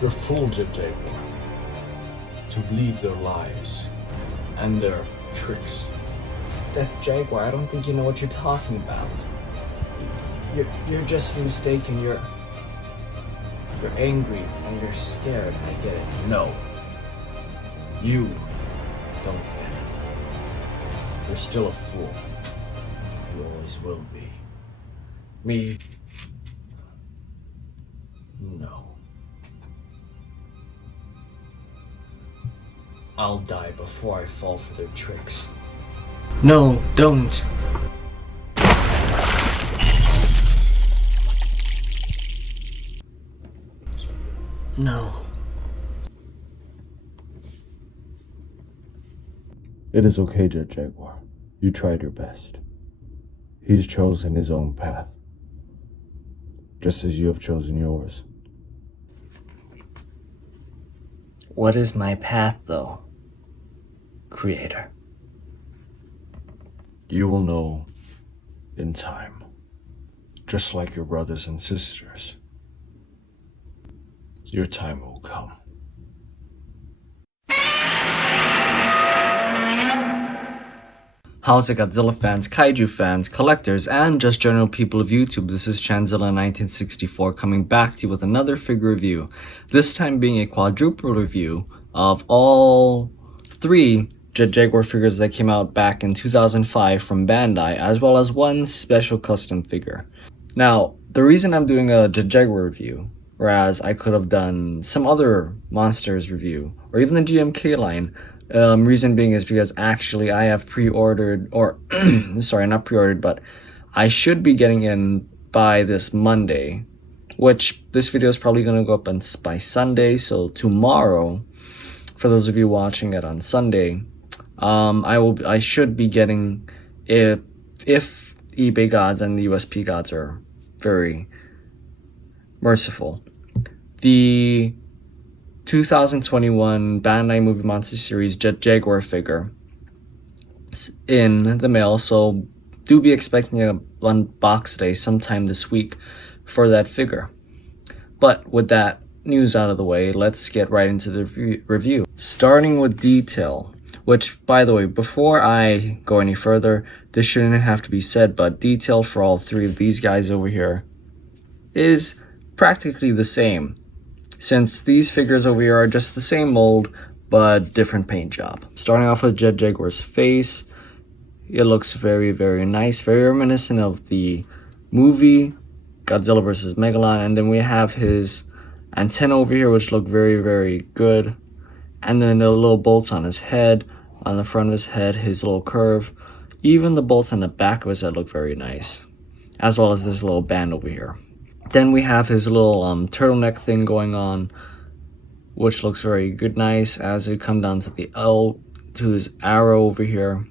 You're fooled, Jaguar, to believe their lies and their tricks. Death Jaguar, I don't think you know what you're talking about. You're just mistaken. You're angry and you're scared. I get it. No. You don't get it. You're still a fool. You always will be. Me? No. I'll die before I fall for their tricks. No, don't. No. It is okay, Jaguar. You tried your best. He's chosen his own path, just as you have chosen yours. What is my path, though, Creator? You will know in time, just like your brothers and sisters. Your time will come. How's it, Godzilla fans, Kaiju fans, collectors, and just general people of YouTube? This is Chanzilla1964 coming back to you with another figure review. This time being a quadruple review of all three Jaguar figures that came out back in 2005 from Bandai, as well as one special custom figure. Now, the reason I'm doing a Jaguar review, whereas I could have done some other monsters review, or even the GMK line, reason being is because actually I have pre-ordered, or sorry, not pre-ordered, but I should be getting in by this Monday, which this video is probably going to go up by Sunday. So tomorrow, for those of you watching it on Sunday, I should be getting, if eBay gods and the USP gods are very merciful, the 2021 Bandai Movie Monster Series Jaguar figure in the mail, so do be expecting a unbox day sometime this week for that figure. But with that news out of the way, let's get right into the review. Starting with detail, which, by the way, before I go any further, this shouldn't have to be said, but detail for all three of these guys over here is practically the same, since these figures over here are just the same mold, but different paint job. Starting off with Jaguar's face, it looks very, very nice, very reminiscent of the movie Godzilla vs. Megalon. And then we have his antenna over here, which look very, very good. And then the little bolts on his head, on the front of his head, his little curve. Even the bolts on the back of his head look very nice, as well as this little band over here. Then we have his little turtleneck thing going on, which looks very good, nice, as we come down to the L, to his arrow over here,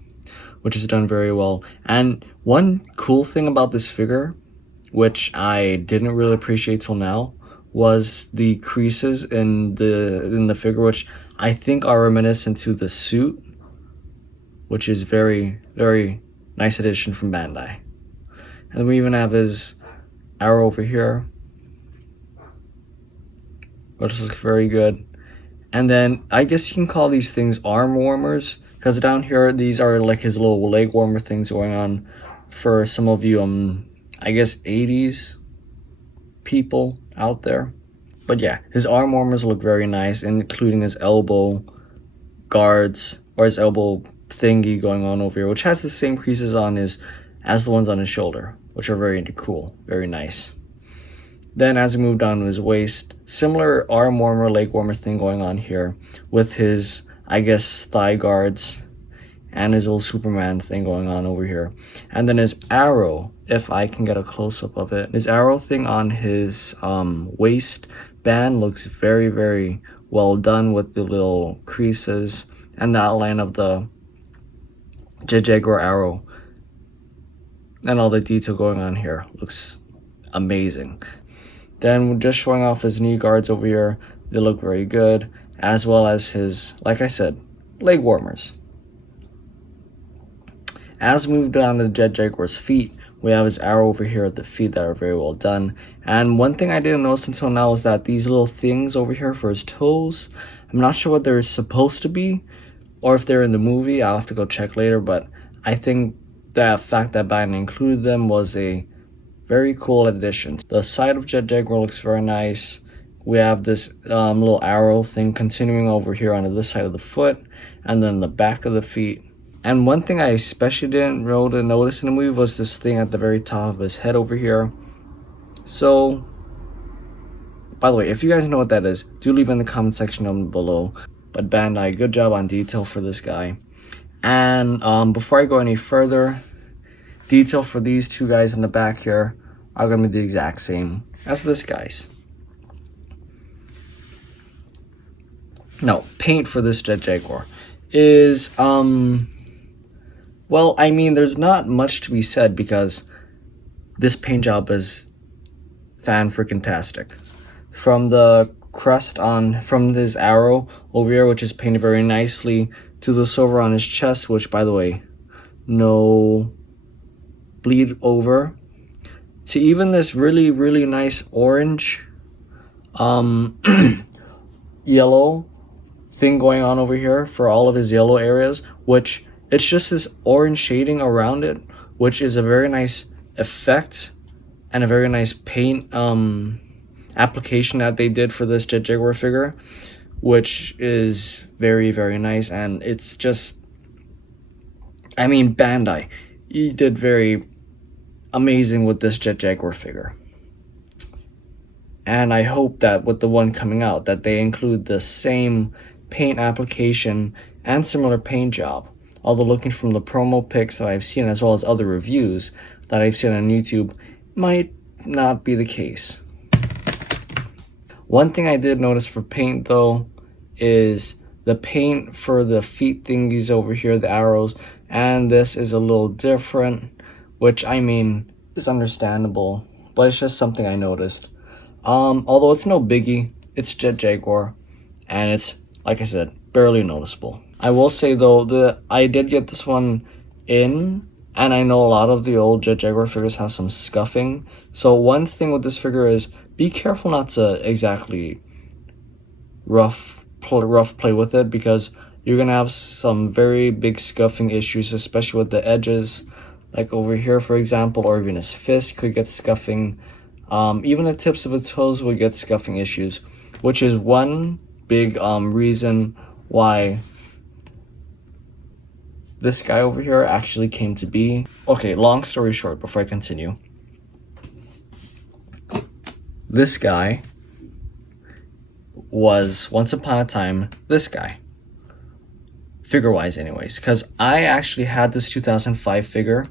which is done very well. And one cool thing about this figure, which I didn't really appreciate till now, was the creases in the figure, which I think are reminiscent to the suit, which is very, very nice addition from Bandai. And we even have his arrow over here, which looks very good. And then I guess you can call these things arm warmers, because down here these are like his little leg warmer things going on for some of you I guess 80s people out there. But yeah, his arm warmers look very nice, including his elbow guards, or his elbow thingy going on over here, which has the same creases on as the ones on his shoulder, which are very cool, very nice. Then as we move down to his waist, similar arm warmer, leg warmer thing going on here with his, I guess, thigh guards and his little Superman thing going on over here. And then his arrow, if I can get a close-up of it, his arrow thing on his waist band looks very, very well done with the little creases and the outline of the Jaguar arrow. And all the detail going on here looks amazing. Then we're just showing off his knee guards over here. They look very good, as well as his, like I said, leg warmers. As we move down to Jaguar's feet, We have his arrow over here at the feet that are very well done. And one thing I didn't notice until now is that these little things over here for his toes, I'm not sure what they're supposed to be or if they're in the movie. I'll have to go check later, but I think the fact that Bandai included them was a very cool addition. The side of Jet Jaguar looks very nice. We have this little arrow thing continuing over here on this side of the foot, and then the back of the feet. And one thing I especially didn't notice in the movie was this thing at the very top of his head over here. So, by the way, if you guys know what that is, do leave in the comment section down below. But Bandai, good job on detail for this guy. And before I go any further, detail for these two guys in the back here are going to be the exact same as this guy's. Now, paint for this Jet Jaguar is, well, I mean, there's not much to be said because this paint job is fan-freaking-tastic. From the crest from this arrow over here, which is painted very nicely, to the silver on his chest, which, by the way, no bleed over, to even this really, really nice orange, yellow thing going on over here for all of his yellow areas, which it's just this orange shading around it, which is a very nice effect and a very nice paint application that they did for this Jet Jaguar figure, which is very, very nice. And it's just, I mean, Bandai, he did very amazing with this Jet Jaguar figure. And I hope that with the one coming out, that they include the same paint application and similar paint job. Although looking from the promo pics that I've seen, as well as other reviews that I've seen on YouTube, might not be the case. One thing I did notice for paint though is the paint for the feet thingies over here, the arrows, and this is a little different, which I mean is understandable, but it's just something I noticed. Although it's no biggie, it's Jet Jaguar, and it's, like I said, barely noticeable. I will say though, I did get this one in, and I know a lot of the old Jet Jaguar figures have some scuffing. So one thing with this figure is be careful not to exactly rough play with it, because you're gonna have some very big scuffing issues, especially with the edges, like over here for example, or even his fist could get scuffing. Even the tips of the toes would get scuffing issues, which is one big reason why this guy over here actually came to be. Okay, long story short, before I continue, this guy was once upon a time this guy, figure wise anyways, because I actually had this 2005 figure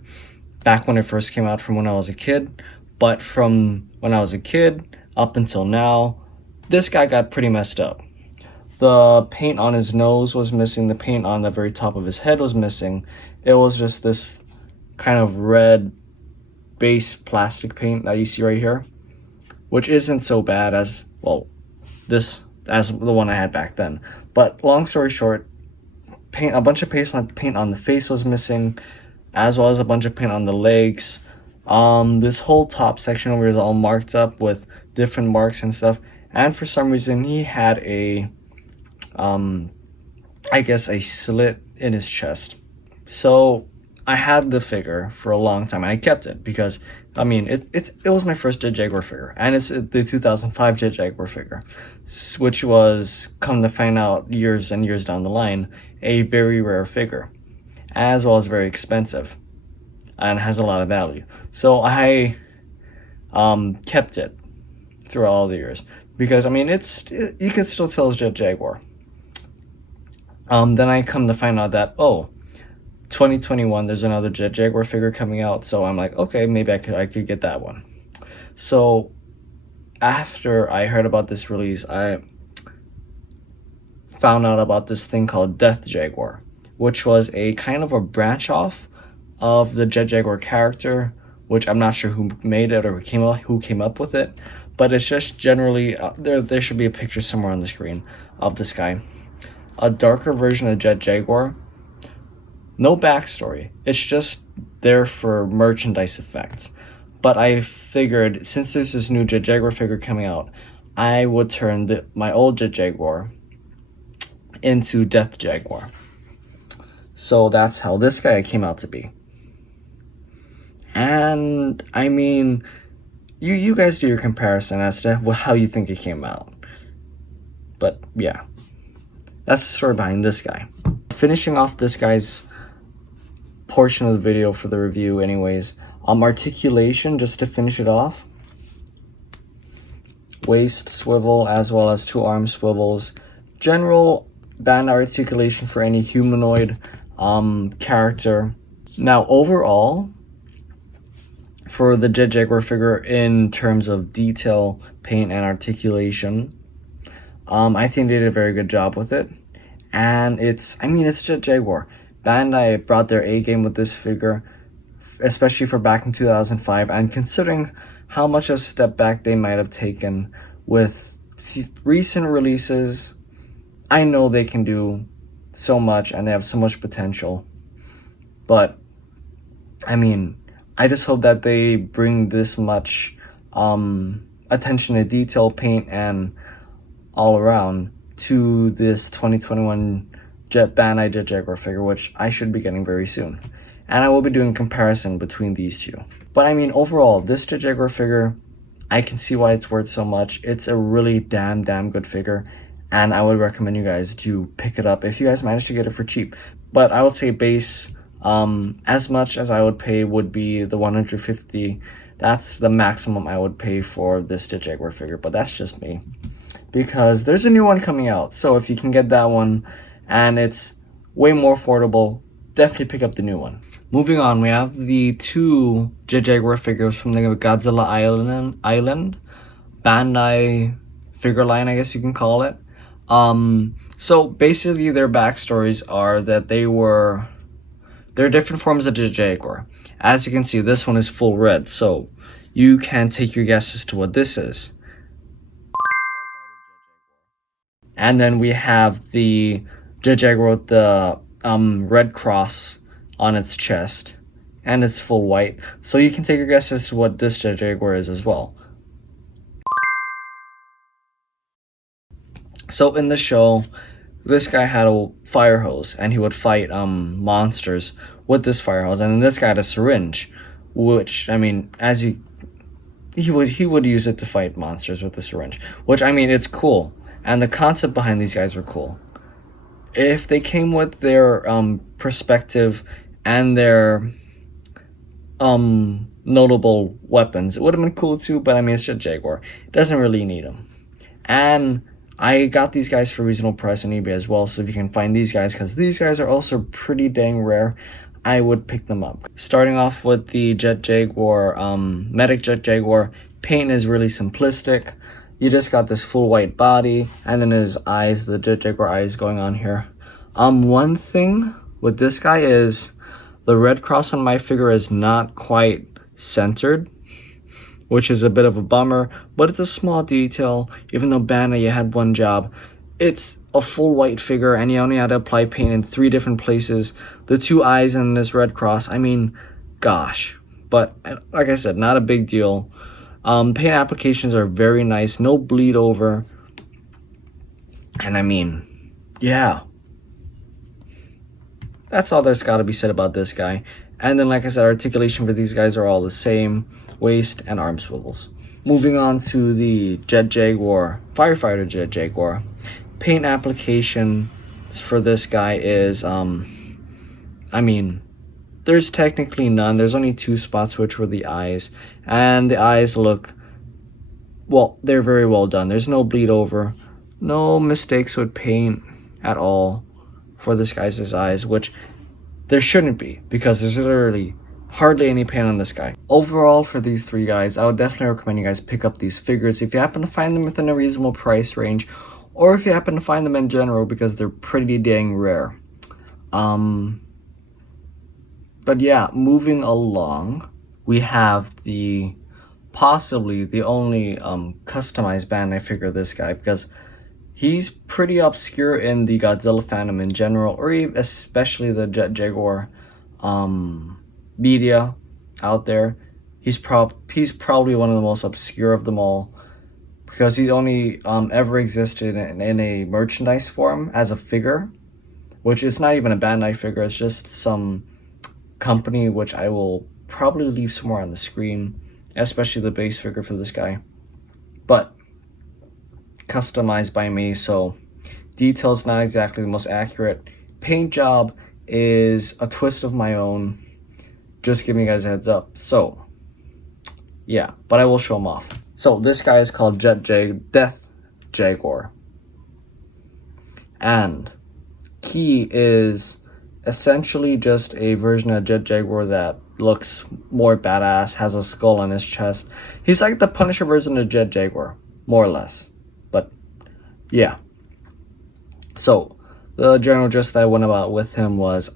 back when it first came out from when I was a kid. But from when I was a kid up until now, this guy got pretty messed up. The paint on his nose was missing. The paint on the very top of his head was missing. It was just this kind of red base plastic paint that you see right here, which isn't so bad as, well, this as the one I had back then. But long story short, a bunch of paint on the face was missing, as well as a bunch of paint on the legs. This whole top section over here is all marked up with different marks and stuff. And for some reason, he had a, I guess a slit in his chest. So I had the figure for a long time, and I kept it because, I mean, it was my first Jet Jaguar figure, and it's the 2005 Jet Jaguar figure, which was, come to find out years and years down the line, a very rare figure, as well as very expensive, and has a lot of value. So I kept it through all the years because, I mean, you can still tell it's Jet Jaguar. Then I come to find out that, oh, 2021 there's another Jet Jaguar figure coming out, so I'm like, okay, maybe I could get that one. So after I heard about this release, I found out about this thing called Death Jaguar, which was a kind of a branch off of the Jet Jaguar character, which I'm not sure who made it or who came up with it, but it's just generally there should be a picture somewhere on the screen of this guy, a darker version of Jet Jaguar. No backstory. It's just there for merchandise effect. But I figured since there's this new Jet Jaguar figure coming out, I would turn my old Jet Jaguar into Death Jaguar. So that's how this guy came out to be. And I mean, you guys do your comparison as to how you think it came out. But yeah, that's the story behind this guy. Finishing off this guy's portion of the video for the review anyways, articulation, just to finish it off. Waist swivel as well as 2 arm swivels. General Bandai articulation for any humanoid character. Now overall, for the Jet Jaguar figure in terms of detail, paint, and articulation, I think they did a very good job with it. And it's Jet Jaguar. Bandai brought their A game with this figure, especially for back in 2005, and considering how much of a step back they might have taken with recent releases, I know they can do so much and they have so much potential. But I mean, I just hope that they bring this much attention to detail, paint, and all around to this 2021 Bandai Jet Jaguar figure, which I should be getting very soon. And I will be doing a comparison between these two. But I mean, overall, this Jet Jaguar figure, I can see why it's worth so much. It's a really damn good figure, and I would recommend you guys to pick it up if you guys manage to get it for cheap. But I would say base, as much as I would pay would be the $150. That's the maximum I would pay for this Jet Jaguar figure, but that's just me. Because there's a new one coming out, so if you can get that one and it's way more affordable, definitely pick up the new one. Moving on, we have the 2 Jet Jaguar figures from the Godzilla Island Bandai figure line, I guess you can call it. So basically their backstories are that they're different forms of Jet Jaguar. As you can see, this one is full red, so you can take your guess as to what this is. And then we have the Jet Jaguar with the red cross on its chest, and it's full white. So you can take your guess as to what this Jet Jaguar is as well. So in the show, this guy had a fire hose, and he would fight monsters with this fire hose. And then this guy had a syringe, which, I mean, he would use it to fight monsters with the syringe. Which, I mean, it's cool. And the concept behind these guys were cool. If they came with their perspective and their notable weapons, it would have been cool too, but I mean, it's just Jaguar. It doesn't really need them. And I got these guys for a reasonable price on eBay as well, so if you can find these guys, because these guys are also pretty dang rare, I would pick them up. Starting off with the Jet Jaguar, Medic Jet Jaguar, paint is really simplistic. You just got this full white body, and then his eyes, the Jet Jaguar eyes going on here. One thing with this guy is the red cross on my figure is not quite centered, which is a bit of a bummer, but it's a small detail. Even though Bandai, you had one job, it's a full white figure, and you only had to apply paint in 3 different places. The 2 eyes and this red cross, I mean, gosh. But like I said, not a big deal. Paint applications are very nice, no bleed over, and I mean, yeah, that's all there's got to be said about this guy. And then, like I said, articulation for these guys are all the same, waist and arm swivels. Moving on to the Jet Jaguar, Firefighter Jet Jaguar, paint application for this guy is, I mean, there's technically none. There's only 2 spots, which were the eyes. And the eyes look, well, they're very well done. There's no bleed over. No mistakes with paint at all for this guy's eyes, which there shouldn't be, because there's literally hardly any paint on this guy. Overall, for these 3 guys, I would definitely recommend you guys pick up these figures if you happen to find them within a reasonable price range, or if you happen to find them in general, because they're pretty dang rare. But yeah, moving along, we have possibly the only customized Bandai figure of this guy, because he's pretty obscure in the Godzilla fandom in general, or even especially the Jet Jaguar media out there. He's probably one of the most obscure of them all, because he only ever existed in a merchandise form as a figure, which is not even a Bandai figure. It's just some company, which I will probably leave somewhere on the screen, especially the base figure for this guy, but customized by me, so details not exactly the most accurate. Paint job is a twist of my own, just giving you guys a heads up. So yeah, but I will show him off. So this guy is called Death Jaguar, and he is essentially just a version of Jet Jaguar that looks more badass, has a skull on his chest. He's like the Punisher version of Jet Jaguar, more or less. But yeah. So the general gist that I went about with him was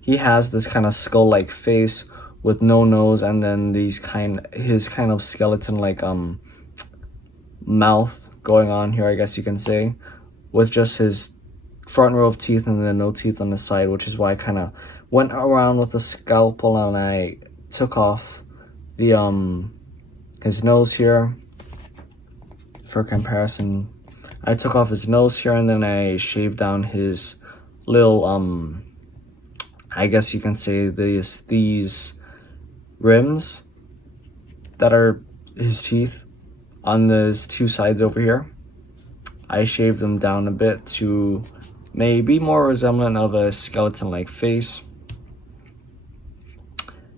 he has this kind of skull-like face with no nose, and then his kind of skeleton-like mouth going on here, I guess you can say, with just his front row of teeth and then no teeth on the side, which is why I kind of went around with a scalpel and I took off the his nose here for comparison. I took off his nose here, and then I shaved down his little I guess you can say these rims that are his teeth on those two sides over here. I shaved them down a bit to maybe more resemblant of a skeleton-like face.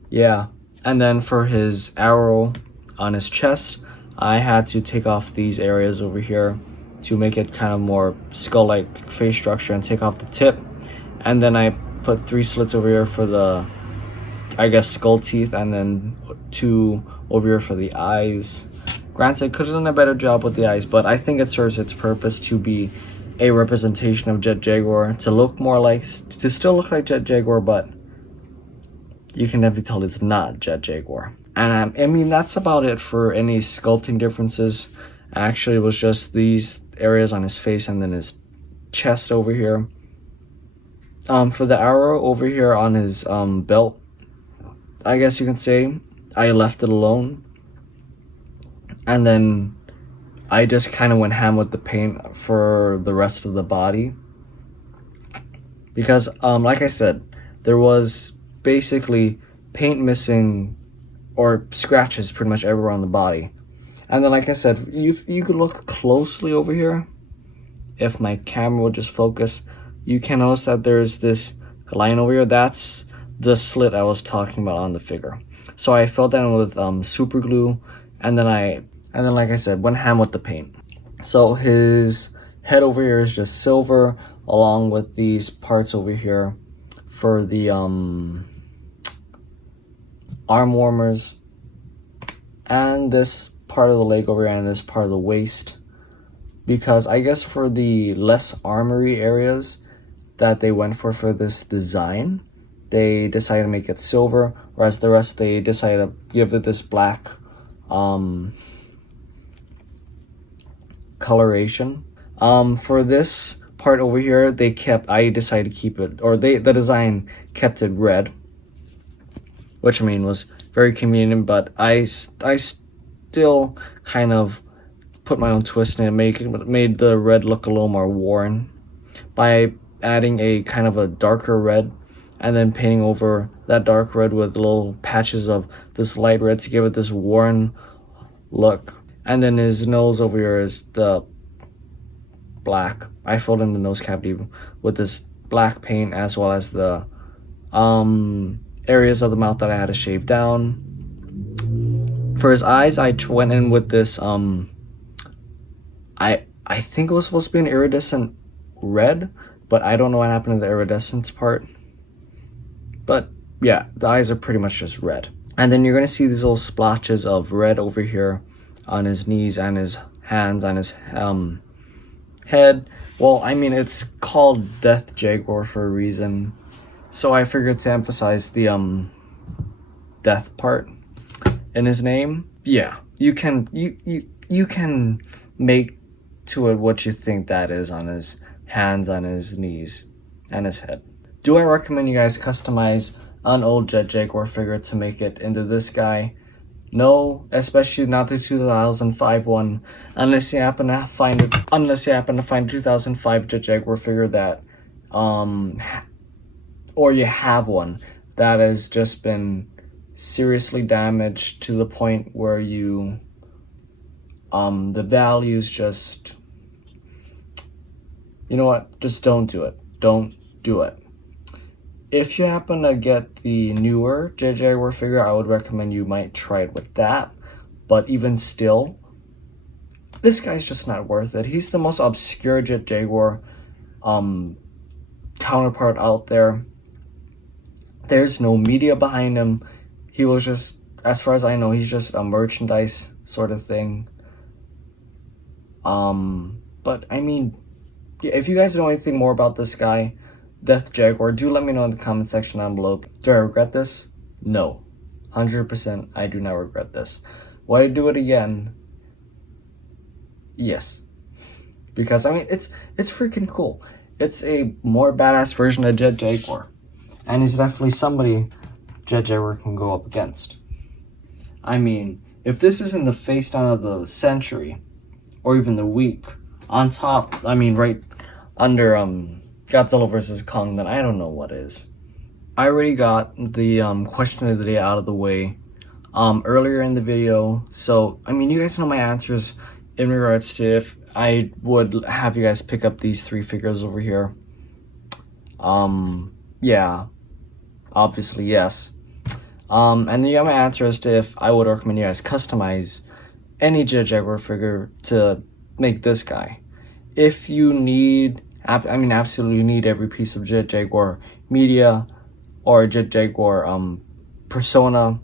Yeah, and then for his arrow on his chest, I had to take off these areas over here to make it kind of more skull-like face structure and take off the tip. And then I put 3 slits over here for the, I guess, skull teeth, and then 2 over here for the eyes. Granted, could have done a better job with the eyes, but I think it serves its purpose to be a representation of Jet Jaguar, to still look like Jet Jaguar, but you can definitely tell it's not Jet Jaguar. And I mean, that's about it for any sculpting differences. Actually, it was just these areas on his face and then his chest over here. For the arrow over here on his belt, I guess you can say, I left it alone. And then I just kind of went ham with the paint for the rest of the body. Because, like I said, there was basically paint missing or scratches pretty much everywhere on the body. And then, like I said, you could look closely over here. If my camera will just focus, you can notice that there's this line over here. That's the slit I was talking about on the figure. So I filled that in with super glue, and then like I said, went ham with the paint. So his head over here is just silver, along with these parts over here for the arm warmers, and this part of the leg over here, and this part of the waist. Because I guess for the less armory areas that they went for this design, they decided to make it silver, whereas the rest they decided to give it this black coloration. For this part over here, I decided to keep it, or the design kept it red, which I mean was very convenient, but I still kind of put my own twist in it, made the red look a little more worn by adding a kind of a darker red and then painting over that dark red with little patches of this light red to give it this worn look. And then his nose over here is the black. I filled in the nose cavity with this black paint, as well as the areas of the mouth that I had to shave down. For his eyes, I went in with this I think it was supposed to be an iridescent red, but I don't know what happened to the iridescence part. But yeah, the eyes are pretty much just red. And then you're gonna see these little splotches of red over here on his knees and his hands, on his head. Well, I mean, it's called Death Jaguar for a reason, so I figured to emphasize the death part in his name. Yeah, you can make to it what you think that is on his hands, on his knees, and his head. Do I recommend you guys customize an old Jet Jaguar figure to make it into this guy. No, especially not the 2005 one, unless you happen to find it. Unless you happen to find a 2005 Jet Jaguar figure that, or you have one that has just been seriously damaged to the point where you, the values just, you know what? Just don't do it. Don't do it. If you happen to get the newer Jet Jaguar figure, I would recommend you might try it with that. But even still, this guy's just not worth it. He's the most obscure Jet Jaguar counterpart out there. There's no media behind him. He was just, as far as I know, he's just a merchandise sort of thing. But I mean, if you guys know anything more about this guy, Death Jaguar, do let me know in the comment section down below. Do I regret this? No. 100% I do not regret this. Would I do it again? Yes. Because I mean, it's freaking cool. It's a more badass version of Jet Jaguar. And he's definitely somebody Jet Jaguar can go up against. I mean, if this isn't the face down of the century, or even the week, on top, I mean, right under Godzilla vs. Kong, then I don't know what is. I already got the question of the day out of the way earlier in the video, so I mean, you guys know my answers in regards to if I would have you guys pick up these 3 figures over here. Yeah, obviously yes. And then you got my answer as to if I would recommend you guys customize any Jet Jaguar figure to make this guy. If you need, I mean, absolutely need every piece of Jet Jaguar media or Jet Jaguar persona,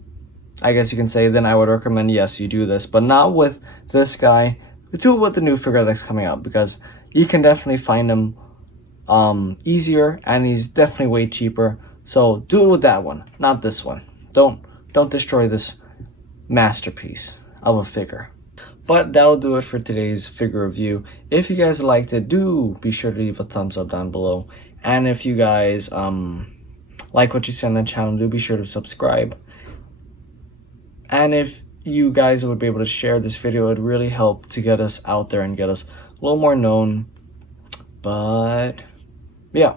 I guess you can say, then I would recommend, yes, you do this, but not with this guy. Do it with the new figure that's coming out, because you can definitely find him easier, and he's definitely way cheaper. So do it with that one, not this one. Don't destroy this masterpiece of a figure. But that'll do it for today's figure review. If you guys liked it, do be sure to leave a thumbs up down below. And if you guys like what you see on the channel, do be sure to subscribe. And if you guys would be able to share this video, it would really help to get us out there and get us a little more known. But yeah,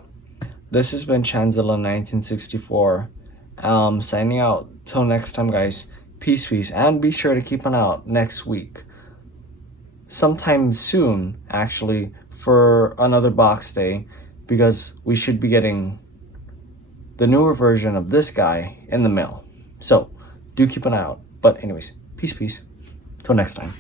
this has been Chanzilla 1964. Signing out. Till next time, guys. Peace, and be sure to keep an eye out next week. Sometime soon, actually, for another box day, because we should be getting the newer version of this guy in the mail. So, do keep an eye out. But anyways, peace. Till next time.